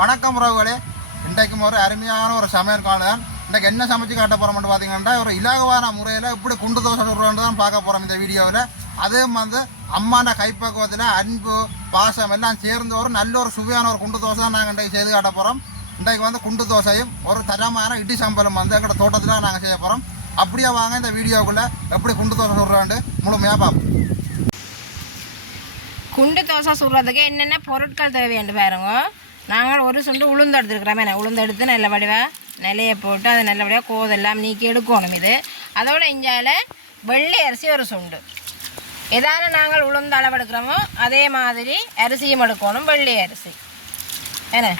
வணக்கம் உறவுகளே, இன்றைக்கும் ஒரு அருமையான ஒரு சமையல் காலம். இன்றைக்கு என்ன சமைச்சு காட்ட போகிறோம்னு பார்த்தீங்கன்னா, ஒரு இலகுவான முறையில் இப்படி குண்டு தோசை சுடுறோன்னு தான் பார்க்க போகிறோம் இந்த வீடியோவில். அதுவும் அம்மான கைப்பக்குவத்தில் அன்பு பாசம் எல்லாம் சேர்ந்து ஒரு நல்ல ஒரு சுவையான ஒரு குண்டு தோசை தான் நாங்கள் இன்றைக்கு செய்து காட்ட போகிறோம். இன்றைக்கு குண்டு தோசையும் ஒரு தரமான இடி சம்பளம் எங்களோட தோட்டத்தில் நாங்கள் செய்ய போகிறோம். அப்படியே வாங்க இந்த வீடியோக்குள்ளே எப்படி குண்டு தோசை சுடுறாண்டு முழுமையாக பார்ப்போம். குண்டு தோசை சுடுறதுக்கு என்னென்ன பொருட்கள் தேவைன்னு பாருங்க. நாங்கள் ஒரு சுண்டு உளுந்து எடுத்துருக்கிறோமே, உளுந்து எடுத்து நல்ல வடிவாக நிலையை போட்டு அதை நல்லபடியாக கோதெல்லாம் நீக்கி எடுக்கணும். இது அதோட இஞ்சால வெள்ளை அரிசி ஒரு சுண்டு. எதான நாங்கள் உளுந்து அளவு எடுக்கிறோமோ அதே மாதிரி அரிசியும் எடுக்கணும், வெள்ளை அரிசி. ஏன்னா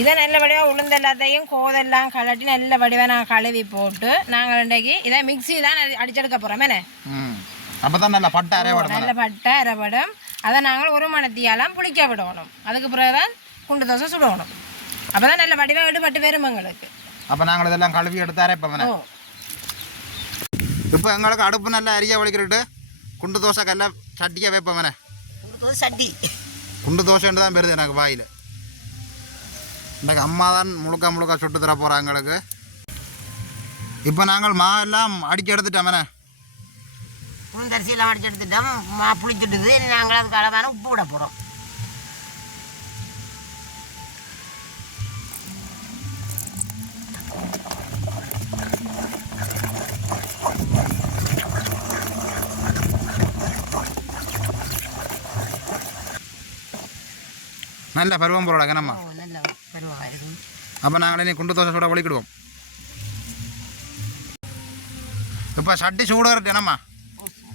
இதை நல்ல வடிவாக உளுந்து எல்லாத்தையும் கோதெல்லாம் கலட்டி நல்ல வடிவாக நாங்கள் கழுவி போட்டு நாங்கள் இன்றைக்கு இதை மிக்சி தான் அடிச்செடுக்க போகிறோம். என்ன அப்போ தான் நல்ல பட்டை அரைபடும். அதை நாங்கள் ஒரு மணத்தியாலாம் புளிக்க விடணும். அதுக்கு பிறகு தான் குண்டு தோசை சுடணும். அப்போ தான் நல்ல வடிவாக எடுபட்டு வரும் எங்களுக்கு. அப்போ நாங்கள் இதெல்லாம் கழுவி எடுத்து அரைப்போம். இப்போ எங்களுக்கு அடுப்பு நல்லா அரியா வலிக்கிட்டு குண்டு தோசை கல்ல சட்டியாக வைப்போம். குண்டு தோசை சட்டி குண்டு தோசைன்னு தான் பெறுது எனக்கு வாயில். இன்றைக்கு அம்மா தான் முழுக்க சுட்டு தர போகிறோம் எங்களுக்கு. இப்போ நாங்கள் எல்லாம் அடிக்க எடுத்துட்டோம். உளுந்தரிசியெல்லாம் அடிச்சு எடுத்துட்டோம். புளிச்சுட்டுது. நாங்கள் அதுக்கு அளவான உப்பு விட போகிறோம். நல்ல பருவம் போல கனம்மா. நல்ல பருவமாக இருக்கும். அப்போ நாங்களே நீ குண்டு தோசை சூட வலிக்கிடுவோம். இப்போ சட்டி சூடாக என்னம்மா?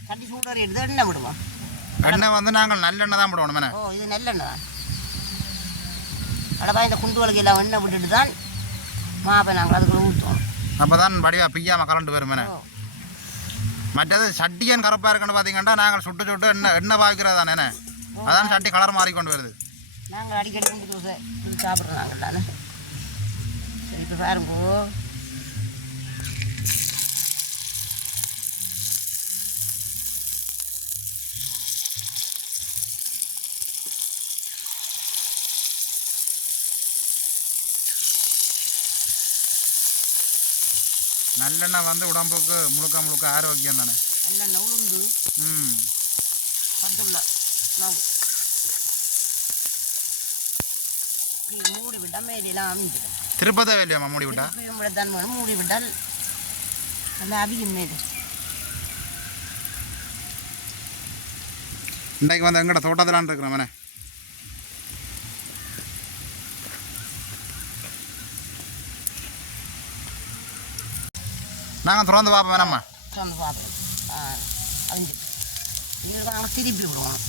சட்டி சூடாக எடுத்து எண்ணெய் விடுவோம். எண்ணெய் நாங்கள் நல்லெண்ணெய் தான் விடுவோம். இது நல்லெண்ணெய் தான். அடப்பா இந்த குண்டுகளுக்கு எல்லாம் எண்ணெய் விட்டுட்டு தான் மாப்பை நாங்கள் அதுக்குள்ள ஊற்றுவோம். அப்போ தான் வடிவா பிய்யாமல் கலண்டு வரும். மற்றது சட்டியன் கரப்பாக இருக்குன்னு பார்த்தீங்கன்னா நாங்கள் சுட்டு எண்ணெய் பாய்க்கிறது தானே, அதான் சட்டி கலர் மாறிக்கொண்டு வருது. நாங்கள் அடிக்கடி குண்டு தோசை சாப்பிட்றோம். நாங்கள் தானே சரி. இப்போ பாருங்கோ, நல்லெண்ணெய் உடம்புக்கு முழுக்க ஆரோக்கியம் தானே. நல்லெண்ணெய் உளுந்து பச்சை நாங்கள் மூடி விட்டால் மேலாம் அமைஞ்சிடும். திருப்பதே இல்லையாம்மா மூடி விட்டா? தான் மூடி விட்டால் நல்லா அவியும் மேடு. இன்றைக்கு எங்கள்கிட்ட தோட்டத்திலான் இருக்கிறோம். நாங்கள் திறந்து பார்ப்போம். வேணாம்மா திறந்து பார்ப்போம். அவிஞ்சு எங்களுக்கு நாங்கள் திருப்பி விடுவோம்.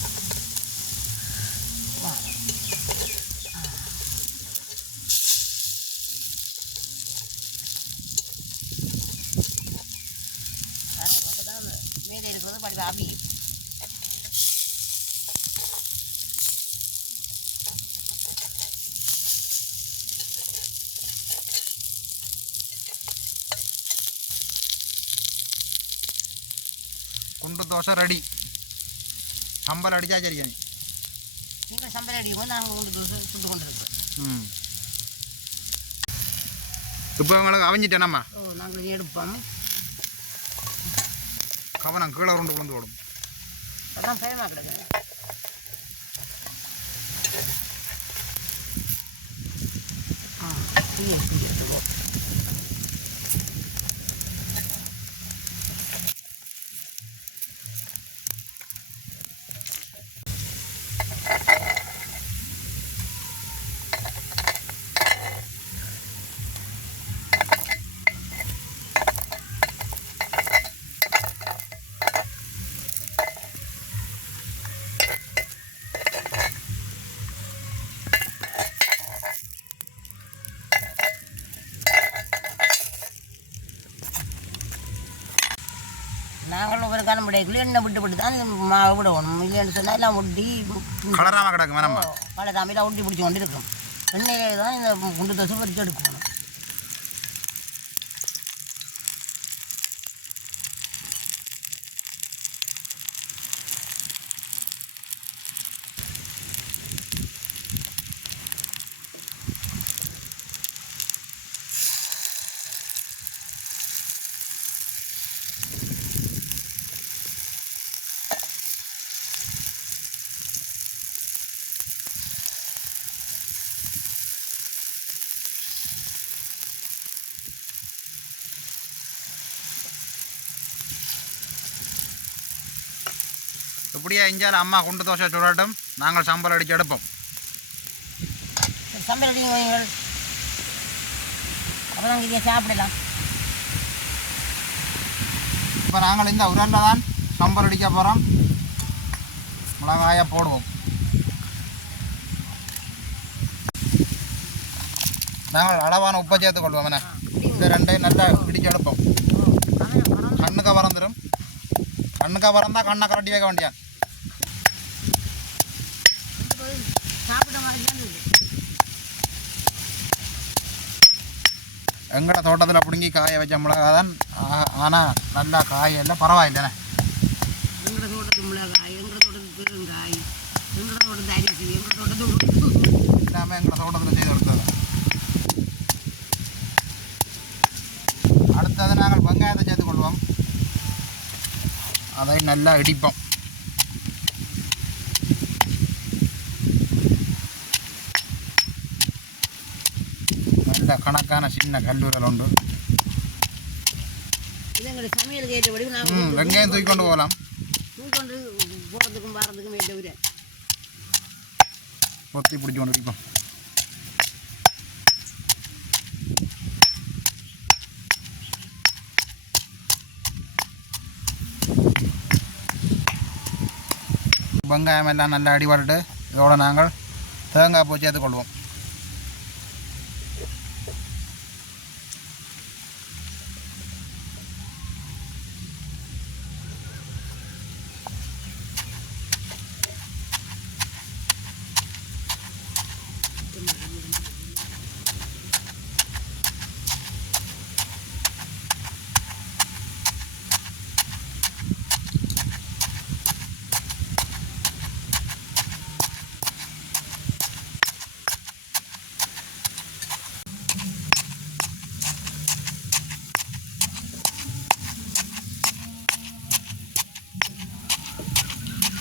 மேலே இருக்கிறது படி அவி. குண்டு தோசை ரெடி. சம்பல் அடிச்சா சரி. நீங்கள் சம்பல் அடிக்கும் நாங்கள் குண்டு தோசை சுட்டு கொண்டு இருக்கிறோம். இப்போ உங்களுக்கு அவிஞ்சிட்டேனம்மா. நாங்கள் எடுப்போம். கவனம் கீழே உருண்டு விழுந்து ஓடும். அதான் பயமாக கிடக்குது. நாங்கள் ஒரு காலம் விடைக்குள்ளே எண்ணெய் விட்டு தான் மாவை விடணும். இல்லைன்னு சொன்னால் எல்லாம் ஒட்டி கலராமல் கிடக்கும். கலராமையெல்லாம் ஒட்டி பிடிச்சி கொண்டு இருக்கும். எண்ணெயிலே தான் இந்த குண்டு தோசை பொறிச்சு எடுக்கணும். இப்படியே இஞ்சால அம்மா குண்டு தோசை சுடட்டும், நாங்கள் சம்பல் அடித்து எடுப்போம். சம்பல் அடிங்க, அப்போ தான் இங்கே சாப்பிடலாம். இப்போ நாங்கள் இந்த உரலில் தான் சம்பல் அடிக்க போகிறோம். மிளகாயை போடுவோம். நாங்கள் அளவான உப்பை சேர்த்து கொள்வோம். என்ன இந்த ரெண்டையும் நல்லா பிடிச்சு எடுப்போம். கண்ணுக்கு வறந்துடும். கண்ணுக்கு வறந்தால் கண்ணை கரட்டி வைக்க வேண்டியான். எங்கட தோட்டத்தில் பிடுங்கி காய வச்ச மிளகா தான். ஆனால் நல்லா காயெல்லாம் பரவாயில்லைண்ணே. எங்களோட தோட்டத்து மிளகாய், எங்களோட தோட்டத்து பெருங்காய், எங்களோட தோட்டத்து அரிசி, எங்களோட தோட்டத்து எல்லாமே எங்களை தோட்டத்தில் செய்து எடுத்தது. அடுத்தது நாங்கள் வெங்காயத்தை சேர்த்து கொள்வோம். அதை நல்லா இடிப்போம். நல்ல கணக்கான சின்ன கல்லூரல் உண்டு. சமையலுக்கு ஏற்றபடி வெங்காயம் தூக்கி கொண்டு போகலாம். தூக்கொண்டு போகிறதுக்கும் வாரதுக்கும் ஏற்ற பொத்தி பிடிச்சி கொண்டு இடிப்போம். வெங்காயம் எல்லாம் நல்லா அடிபட்டு இதோடு நாங்கள் தேங்காய் பூ சேர்த்து கொள்வோம்.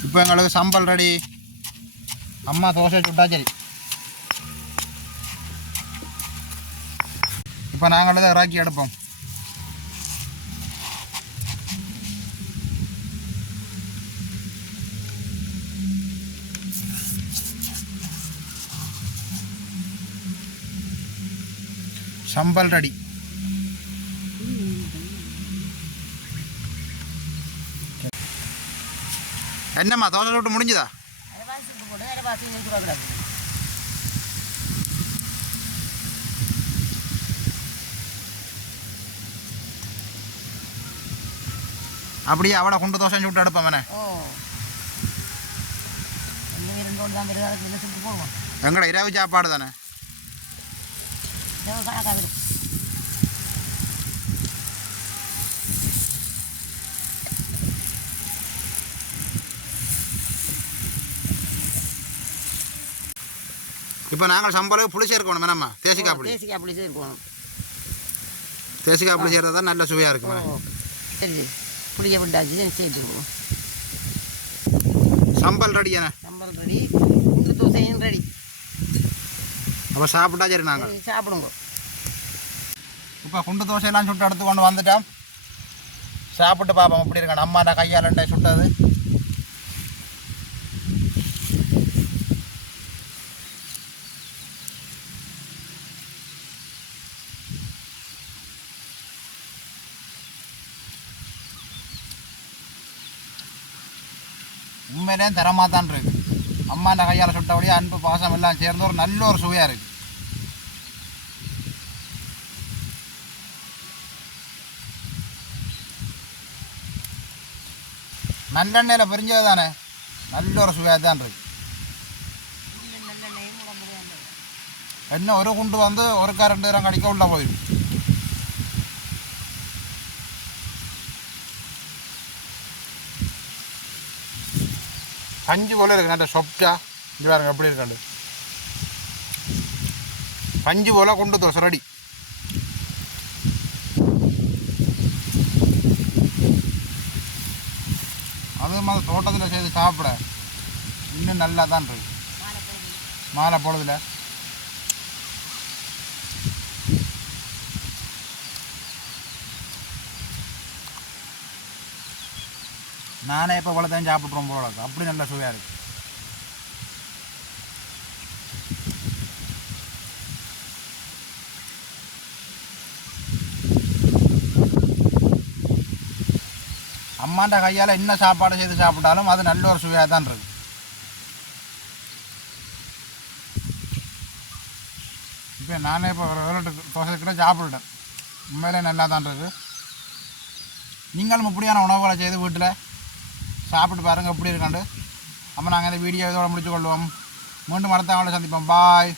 இப்போ எங்களுக்கு சம்பல் ரெடி. அம்மா தோசை சுட்டா சரி. இப்போ நாங்கள் இதை இறக்கி எடுப்போம். சம்பல் ரெடி. என்னம்மா தோசை சுட்டு முடிஞ்சுதா? அப்படியே அவளை குண்டு தோசை சுட்டு எடுப்பேன். வேணே எங்கட இரவு சாப்பாடு தானே. இப்போ நாங்கள் சம்பளம் புளி சேர்க்கணும். வேணாம்மா தேசிக்காய் புளி. புளி சேர்க்கணும். தேசிக்காய் புளி சேர்த்தா தான் நல்ல சுவையாக இருக்கும். சரி, புளியை விட்டாச்சு சேர்த்துருவோம். சம்பல் ரெடி என்ன? சம்பல் ரெடி, குண்டு தோசையும் ரெடி. அப்போ சாப்பிட்டா சரி. நாங்கள் சாப்பிடுங்க. இப்போ குண்டு தோசையெல்லாம் சுட்டு எடுத்து கொண்டு வந்துட்டோம். சாப்பிட்டு பார்ப்போம் எப்படி இருக்கணும். அம்மாட்ட கையாலண்டை சுட்டது. உண்மையிலே தரமாக தான் இருக்குது. அம்மாண்ட கையால் சுட்டபடியே அன்பு பாசம் எல்லாம் சேர்ந்து ஒரு நல்ல ஒரு சுவையாக இருக்குது. நல்லெண்ணெயில் பிரிஞ்சது தானே, நல்ல ஒரு சுவையாக தான் இருக்குது. என்ன ஒரு குண்டு வந்து ஒருக்கா 2 தரம் கடிக்க உள்ள போயிடும். பஞ்சு போல இருக்கு. நல்ல சொப்டா இது பாருங்க எப்படி இருக்காண்டு. பஞ்சு போல குண்டு தோசை ரெடி. அதே மாதிரி தோட்டத்தில் செய்து சாப்பிட இன்னும் நல்லா தான் இருக்கு. மாலை பொழுதுல நானே இப்போ இவ்வளோத்தையும் சாப்பிட்றோம் போல இருக்கு. அப்படி நல்ல சுவையாக இருக்குது. அம்மாண்ட கையால் என்ன சாப்பாடு செய்து சாப்பிட்டாலும் அது நல்ல ஒரு சுவையாக தான் இருக்குது. இப்போ நானே இப்போ ஒரு தோசை கூட சாப்பிட்டுட்டேன். உண்மையிலே நல்லா தான் இருக்குது. நீங்களும் இப்படியான உணவுகளை செய்து வீட்டில் சாப்பிட்டு பாருங்கள் எப்படி இருக்காண்டு. அப்போ நாங்கள் இந்த வீடியோ இதோட முடிச்சு கொள்வோம். மீண்டும் அடுத்த சந்திப்போம். பாய்.